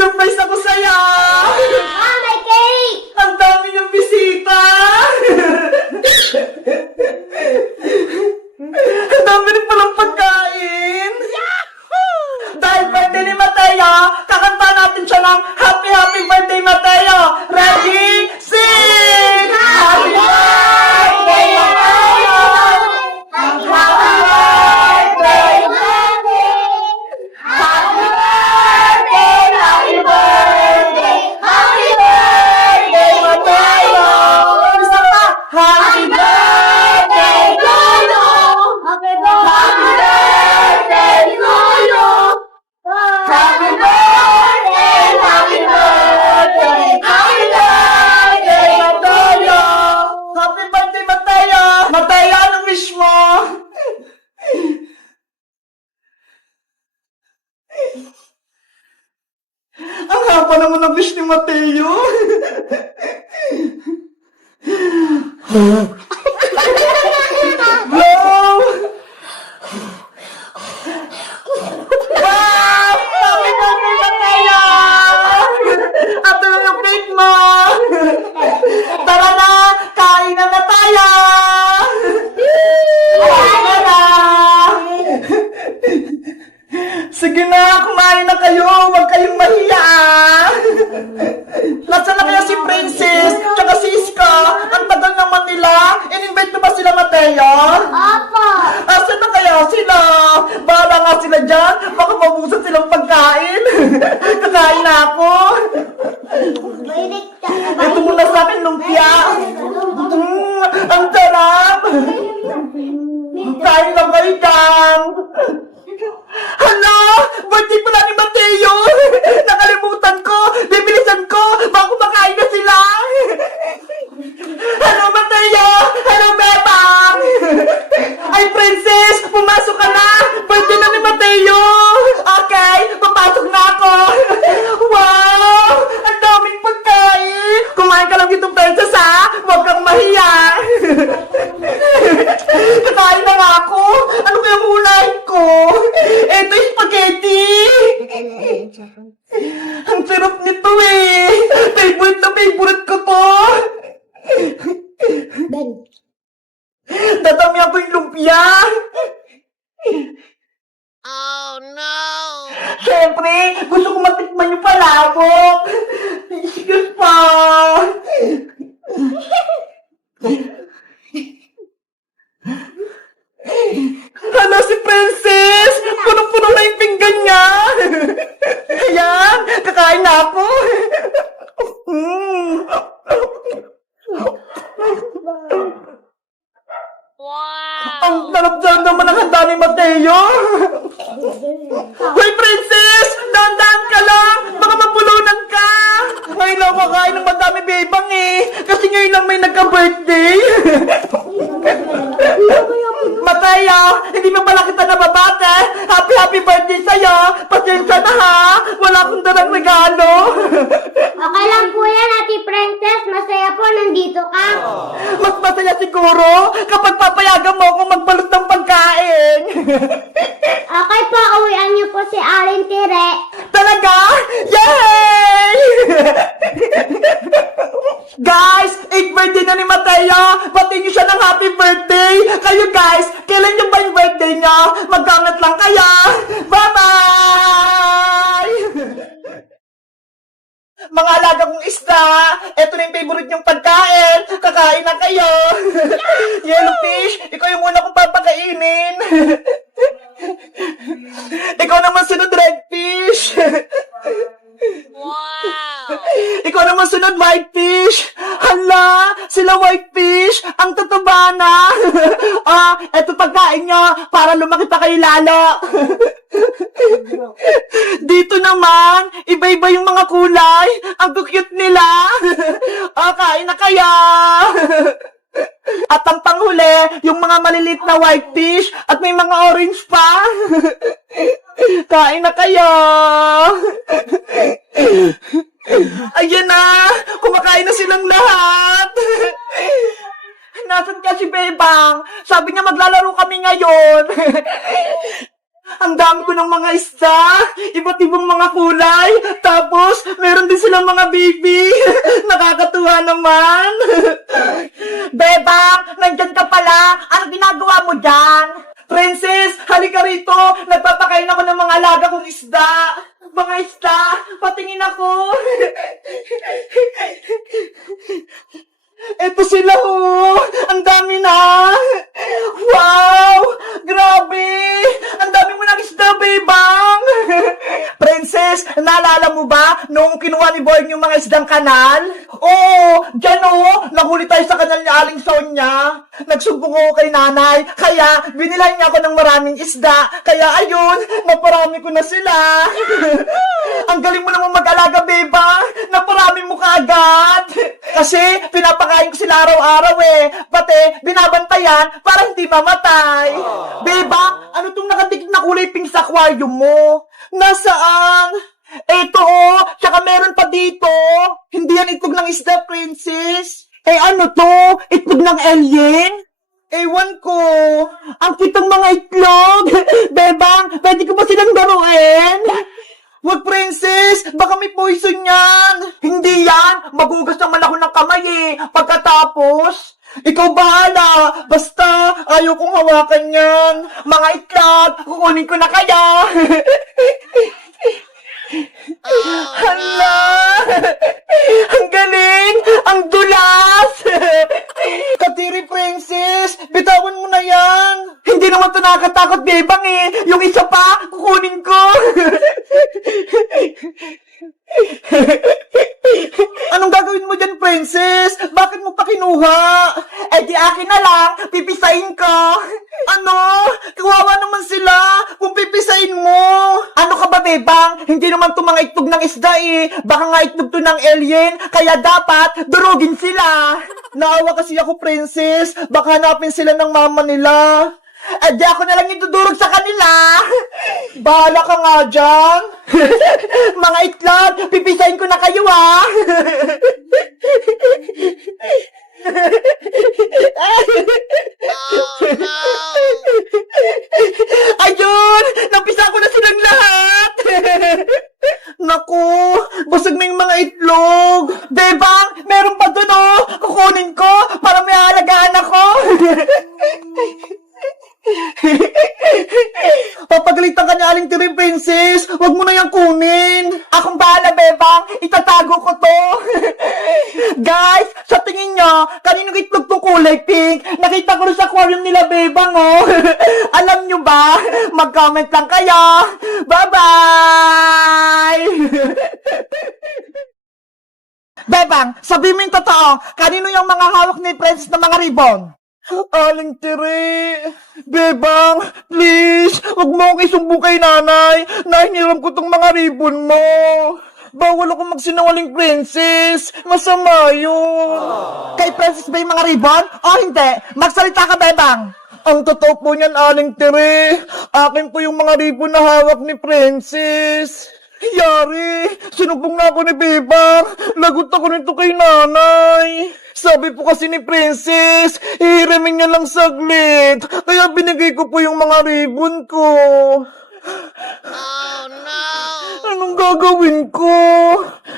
surprise ako sa'yo! May cake! Ang dami niyong bisita! Ang dami rin palang pagkain! Dahil birthday ni Mateo, kakanta natin siya ng Happy Happy Birthday Mateo! Ready? Sing! Happy Birthday Mateo! Happy Birthday! Happy Birthday! Happy Birthday! Happy Birthday Mateo! Isa pa! Happy Birthday Lolo! Happy Happy Birthday Lolo! Happy birthday, happy birthday, happy birthday, Mateo! Happy birthday, Mateo! Mateo, anong wish mo? Ang haba naman ang wish ni Mateo. Wow! Wow! Happy birthday, Mateo! Ito na yung cake mo! Tara na! Kain na na tayo! Kain na na! Sige na, kumain na kayo! Huwag kayong mahiya! Nasaan na kaya si Princess? Tsaka si Iska? Ang tagal naman nila! In-invite mo ba sila, Mateo? Opo! Asan na kaya sila? Bahala nga sila dyan. Baka mabusan silang pagkain. Kakain na ako. Ito muna sa akin, lumpia. Ang sarap. Kain lang kayo dyan. Hala! Birthday pala ni Mateo! Nakalimutan ko! Bibilisan ko! Baka kumakain na sila! Hello, Mateo! Hello, Bebang! Ay, Princess! Pumasok ka na! Birthday na ni Mateo! Okay, papasok na ako! Wow! Ang daming pagkain! Kumain ka lang dito, Princess, ha? Huwag kang mahiya! Kakain na nga ako! Ano kayang unahin ko? Eto yung spaghetti! Ang sarap nito eh! Favorite na favorite ko to! Ben. Dadami ako yung lumpia! Oh no! Siyempre, gusto ko matikman yung palabok! Excuse pa! Hala si Princess! Punong-puno na yung pinggan niya! Ayan! Kakain na ako! Wow! Ang sarap-sarap naman ang handa ni Mateo! Hoy, Princess! Dahan-dahan ka lang! Baka mapulunan ka! Ngayon lang kakain ng madami bebang eh! Kasi ngayon lang may nagka-birthday! Mateo! Hindi mo pala kita nababate! Happy happy birthday sa'yo! Pasensya na ha! Wala akong dalang regalo! Okay lang po yan, Ate Princess. Masaya po nandito ka. Mas masaya siguro kapag papayagan mo akong magbalot ng pagkain! Okay po, uwian niyo po si Aling Tire. Talaga? Yay! Guys, 8th birthday na ni Mateo! Batiin niyo siya ng happy birthday! Kayo guys, kailan niyo ba yung birthday niya? Mag-comment lang kayo! Bye-bye! Mga alaga kong isda, eto na yung favorite niyong pagkain. Kakain na kayo. Yellow fish, ikaw yung una kong papakainin. Ikaw naman sunod, red fish. Wow! Ikaw naman sunod, white fish. Hala, sila white fish. Ang tataba na. Eto pagkain niyo para lumaki pa kayo lalo. Dito naman, iba-iba yung mga kulay. Ang cute nila. Kain na kaya. At ang panghuli, yung mga maliliit na white fish at may mga orange pa. Kain na kayo. Ayan na, kumakain na silang lahat. Nasaan ka si Bebang? Sabi niya maglalaro kami ngayon. Ang dami ko ng mga isda, iba't ibang mga kulay, tapos meron din silang mga baby. Nakakatuwa naman. Bebang, nandyan ka pala. Ano ginagawa mo dyan? Princess, halika rito. Nagpapakain ako ng mga alaga kong isda. Mga isda, patingin ako. Eto sila oh! Ang dami na! Wow! Grabe! Ang dami mo ng isda, bebang! Princess, naalala mo ba nung kinuha ni Boy yung mga isdang kanal? Oo! Diyan oh! Nahuli tayo sa kanal ni Aling Sonia. Nagsumbong ako kay nanay. Kaya, binilan niya ako ng maraming isda. Kaya ayun, naparami ko na sila. Ang galing mo naman mag-alaga, beba. Naparami mo kaagad. Kasi, pinapakain ko sila araw-araw eh. Pati, binabantayan para hindi mamatay. Beba, ano tong nakatikit na kulay pink sa aquarium mo? Nasaan? Eto oh, tsaka meron pa dito. Hindi yan itlog ng isda, princess. Eh ano to? Itlog ng alien? Ewan ko. Ang kitang mga itlog. Bebang, pwede ko ba silang daruin? Wag, princess! Baka may poison yan! Hindi yan! Magugas naman ako ng kamay eh! Pagkatapos, ikaw bahala! Basta, ayaw kong hawakan yan! Mga itlog, kukunin ko na kaya! Hala! Ang galing! Ang dulas! Katiri, princess! Bitawan mo na yan! Hindi naman ito nakakatakot, bebang eh! Yung isa pa, kukunin ko! Anong gagawin mo dyan, princess? Bakit mo pa kinuha? Eh di akin na lang, pipisain ko. Ano? Kawawa naman sila kung pipisain mo. Ano ka ba, bebang? Hindi naman to mga itlog ng isda eh. Baka nga itlog to ng alien, kaya dapat durugin sila. Naawa kasi ako, princess. Baka hanapin sila ng mama nila. Eh di ako na lang itudurog sa kanila. Bahala ka nga dyan. Mga itlog, pipisain ko na kayo ah. Oh, no! Ayun! Napisa ko na silang lahat! Naku, busog na yung mga itlog. Bebang, meron pa dun oh! Kukunin ko para may alagaan ako! Papagalitan ka ni Aling Tiri, princess. Huwag mo na yung kunin. Akong bahala, Bebang! Itatago ko to! Guys, sa tingin nyo, kaninong itlog tong kulay pink? Nakita ko rin sa aquarium nila, Bebang, oh! Alam nyo ba? Mag-comment lang kayo! Bye-bye! Bebang, sabi mo yung totoo, kanino yung mga hawak ni Princess na mga ribbon? Aling Tiri, bebang, please, huwag mo akong isumbong kay nanay. Nahingiram ko tong mga ribbon mo. Bawal ako magsinungaling, princess. Masama yun. Kay Princess ba yung mga ribbon? O hindi? Magsalita ka, Bebang! Ang totoo po niyan, Aling Tiri. Akin po yung mga ribbon na hawak ni princess. Yari, sinumbong na ako ni Bebang. Lagot ako nito kay nanay. Sabi po kasi ni princess, ihiramin niya lang saglit. Kaya binigay ko po yung mga ribbon ko. Oh, no! Anong gagawin ko?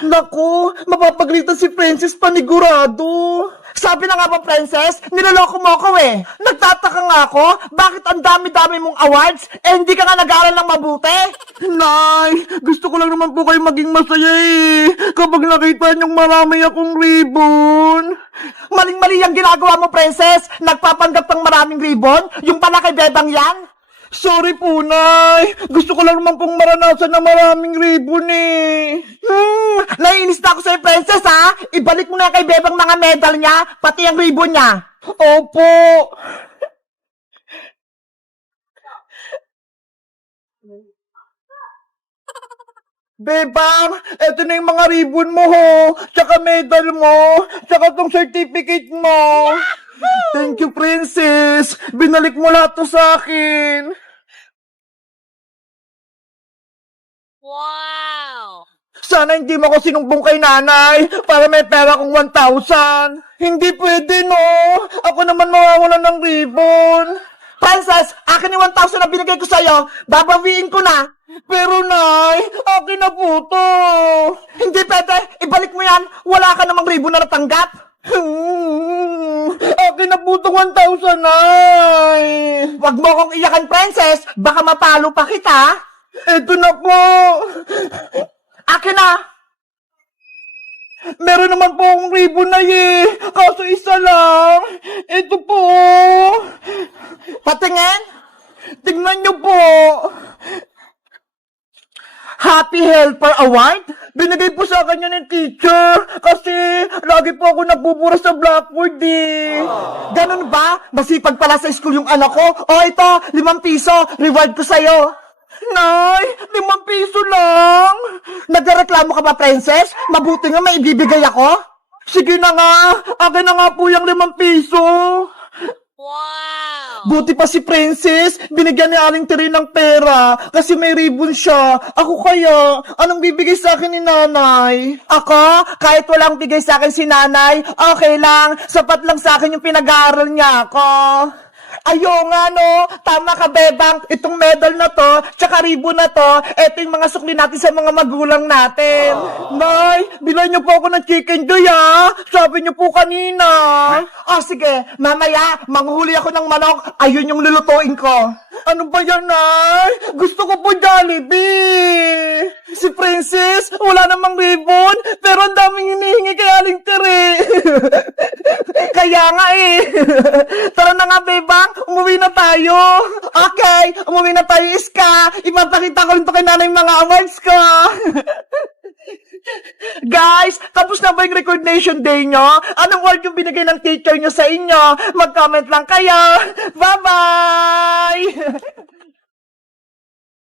Naku, mapapagalitan si princess panigurado. Sabi na nga ba, Princess, niloloko mo ako eh. Nagtataka nga ako, bakit ang dami-dami mong awards, eh hindi ka nga nag-aaral ng mabuti? Nay, gusto ko lang naman po kayo maging masaya eh. Kapag nakita niyong marami akong ribbon. Maling-mali ang ginagawa mo, Princess. Nagpapanggap ng maraming ribbon, yung pala kay Bebang yan. Sorry po, Nay. Gusto ko lang naman pong maranasan na maraming ribbon eh. Naiinis na ako sa'yo, Princess, ha? Ibalik mo na kay Bebang mga medal niya, pati ang ribbon niya. Opo. Bebang, eto na yung mga ribbon mo ho, tsaka medal mo, tsaka tong certificate mo. Thank you, princess. Binalik mo lahat to sa akin. Wow! Sana hindi mo ako sinumbong kay nanay para may pera kong 1,000. Hindi pwede, no? Ako naman mawawalan ng ribbon. Princess, akin yung 1,000 na binigay ko sa'yo. Babawiin ko na. Pero, Nay, akin na po to. Hindi pwede. Ibalik mo yan. Wala ka namang ribo na natanggap. Akin na po itong 1,000, Nay. Huwag mo akong iyakan, Princess. Baka mapalo pa kita. Ito na po. Akin na. Meron naman po akong ribo na kaso isa lang. Ito po. Patingin. Tingnan niyo po. Happy Helper Award? Binigay po sa akin yan ng teacher kasi lagi po ako nabubura sa blackboard Ganun ba? Masipag pala sa school yung anak ko. O ito, 5 piso. Reward ko sa'yo. Nay, 5 piso lang. Nagreklamo ka ba, Princess? Mabuti nga may ibibigay ako. Sige na nga. Akin na nga po yung 5 piso. Wow! Buti pa si Princess, binigyan ni Aling Tiri ng pera kasi may ribbon siya. Ako kaya, anong bibigay sa akin ni Nanay? Ako, kahit walang bigay sa akin si Nanay, okay lang, sapat lang sa akin yung pinag-aaral niya ako. Ayo nga no, tama ka Bebang, itong medal na to, tsaka ribbon na to, eto yung mga sukli natin sa mga magulang natin. Nay, bilhan niyo po ako ng chicken joy sabi niyo po kanina. Sige, mamaya, manghuli ako ng manok, ayun yung lulutuin ko. Ano ba yan, Nay? Gusto ko po Jollibee. Si Princess, wala namang ribbon, pero ang daming hinihingi kay Aling Tiri. Kaya nga Tara na nga, Bebang. Umuwi na tayo. Okay, umuwi na tayo, Iska. Ipapakita ko rin to kay Nanay yung mga awards ko. Guys, tapos na ba yung recognition day nyo? Anong award yung binigay ng teacher nyo sa inyo? Mag-comment lang kayo. Bye-bye!